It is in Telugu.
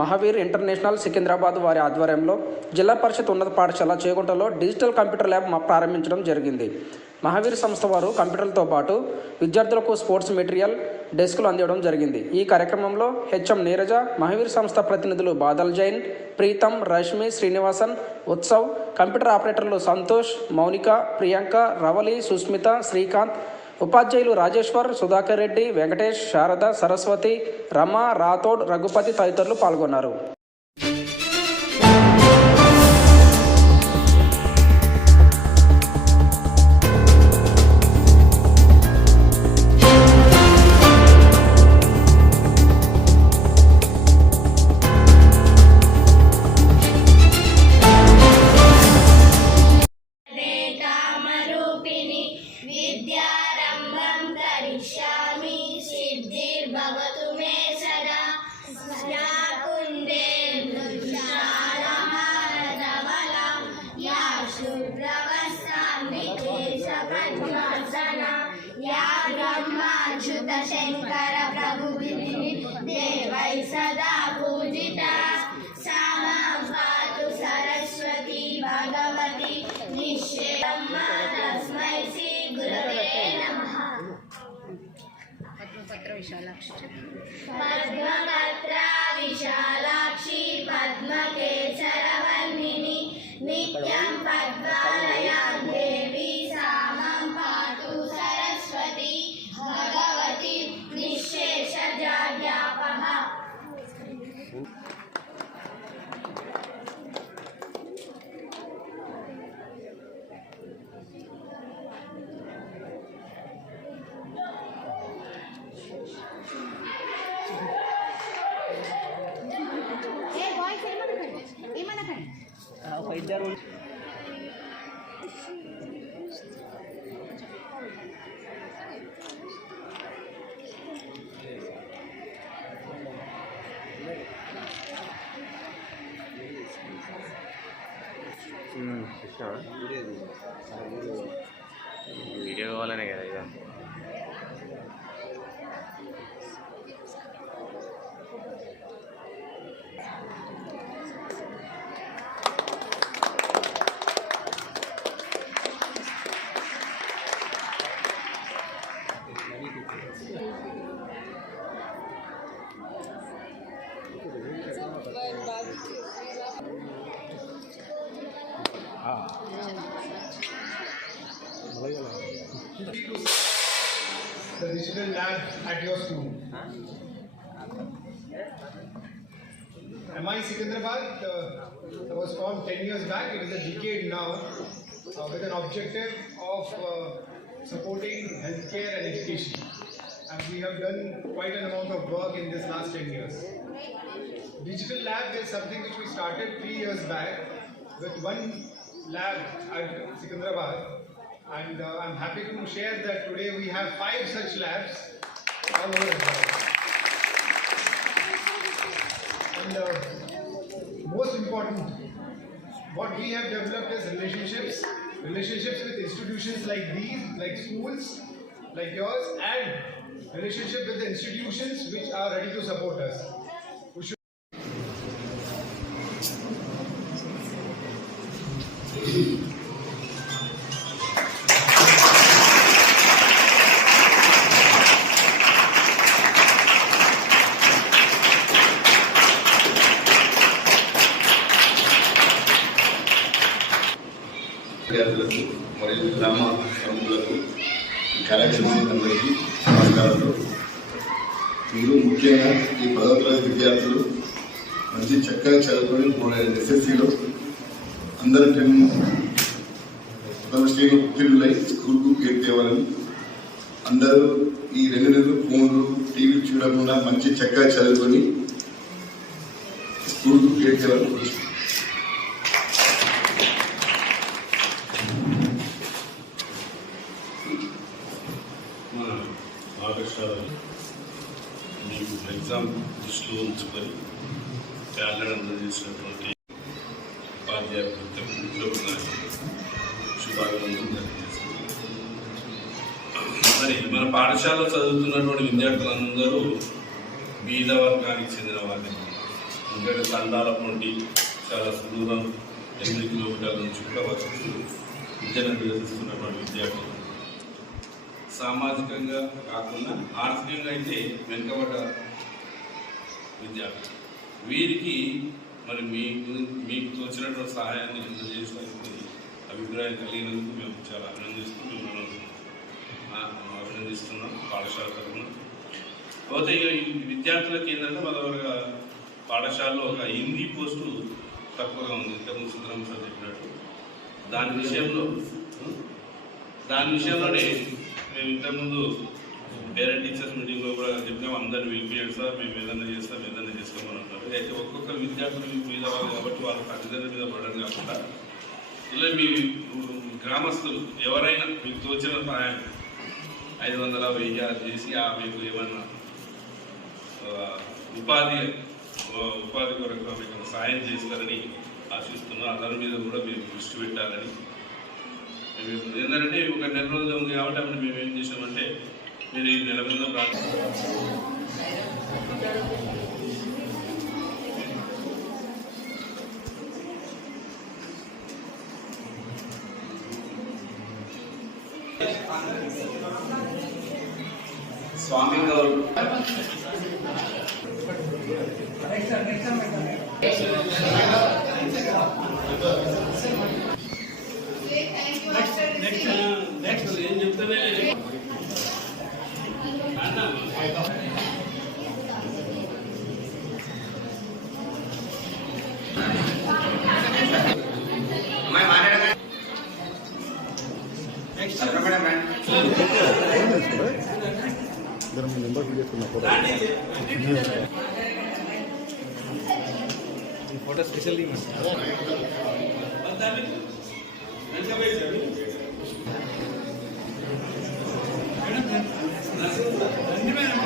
మహావీర్ ఇంటర్నేషనల్ సికింద్రాబాద్ వారి ఆధ్వర్యంలో జిల్లా పరిషత్ ఉన్నత పాఠశాల చేగుంటలో డిజిటల్ కంప్యూటర్ ల్యాబ్ ప్రారంభించడం జరిగింది. మహావీర్ సంస్థ వారు కంప్యూటర్లతో పాటు విద్యార్థులకు స్పోర్ట్స్ మెటీరియల్ డెస్కులు అందించడం జరిగింది. ఈ కార్యక్రమంలో హెచ్ఎం నీరజ, మహావీర్ సంస్థ ప్రతినిధులు బాదల్ జైన్, ప్రీతం, రష్మి, శ్రీనివాసన్, ఉత్సవ్, కంప్యూటర్ ఆపరేటర్లు సంతోష్, మౌనిక, ప్రియాంక, రవలి, సుస్మిత, శ్రీకాంత్, ఉపాధ్యాయులు రాజేశ్వర్, సుధాకర్ రెడ్డి, వెంకటేష్, శారద, సరస్వతి, రమ, రాథోడ్, రఘుపతి తదితరులు పాల్గొన్నారు. शंकर प्रभु देवै सदा पूजिता सामा पातु सरस्वती भगवती निश्चयं तस्मै श्री गुरवे नमः. पद्मपत्र विशालाक्षी पद्मकेसरवर्णिनी नित्यं पद्मालयां देवी सामं पातु सरस्वती भगवती निःशेषजाड्यापः. వీడియో కావాలనే కదా ఇక the digital lab at your school. MI Secunderabad was formed 10 years back. It is a decade now with an objective of supporting healthcare and education. And we have done quite an amount of work in this last 10 years. Digital lab is something which we started 3 years back with one lab at Secunderabad. And I'm happy to share that today we have 5 such labs all over the world. And most important, what we have developed is relationships with institutions like these, like schools, like yours, and relationship with the institutions which are ready to support us. విద్యార్థులకు మరియు గ్రామ ప్రముఖులకు కార్యక్రమానికి నమస్కారాలు. మీరు ముఖ్యంగా ఈ 10వ తరగతి విద్యార్థులు మంచి చక్కగా చదువుకొని ఎస్ఎస్సిలో అందరూ ప్రథమ శ్రేణి ఉత్తీర్ణులై స్కూల్కు పేరు తేవాలని, అందరూ ఈ 2 నెలలు ఫోన్లు టీవీ చూడకుండా మంచి చక్కగా చదువుకొని స్కూల్కు పేరు తేవాలని మీకు ఎగ్జామ్ దృష్టిలో ఉంచుకొని క్యాలెండర్ అందజేసినటువంటి ఉపాధ్యాయ శుభాకాంక్షలు తెలియజేస్తున్నాను. మరి మన పాఠశాలలో చదువుతున్నటువంటి విద్యార్థులందరూ బీద వర్గానికి చెందిన వారిని, ఎందుకంటే తండాల నుండి చాలా దూరం 8 కిలోమీటర్ల నుంచి కూడా వచ్చి విద్యను నిర్వహిస్తున్నటువంటి విద్యార్థులు సామాజికంగా కాకుండా ఆర్థికంగా అయితే వెనుకబడ్డ విద్యార్థులు. వీరికి మరి మీకు తోచినటువంటి సహాయాన్ని అందజేసినందుకు అభిప్రాయం కలిగినందుకు మేము చాలా అభినందిస్తున్నాం పాఠశాల తరఫున. పోతే ఈ విద్యార్థులకి ఏంటంటే వాళ్ళ పాఠశాలలో ఒక హిందీ పోస్టు తక్కువగా ఉంది. ఇంతకుముందు సుందరం సార్ చెప్పినట్టు దాని విషయంలోనే మేము ఇంతకుముందు పేరెంట్ టీచర్స్ మీటింగ్లో కూడా చెప్పినాం, అందరిని పిలిపియండి సార్, మేము ఏదైనా చేస్తామని అంటారు. అయితే ఒక్కొక్క విద్యార్థులు మీద వాళ్ళు కాబట్టి వాళ్ళ తల్లిదండ్రుల మీద పడడం కాకుండా ఇలా మీ గ్రామస్తులు ఎవరైనా మీకు తోచిన సహాయం 500, 1000 చేసి మీకు ఏమన్నా ఉపాధి కొరకు మీకు సాయం చేస్తారని ఆశిస్తున్నాం. అందరి మీద కూడా మీరు దృష్టి పెట్టాలని. ఏంటంటే ఒక 2 రోజులు ఉంది కాబట్టి అప్పుడు మేము ఏం చేసామంటే మీరు ఈ నెల మీద స్వామి గారు నెక్స్ట్ ఏం చెప్తానే फोटो स्पेशली మేడం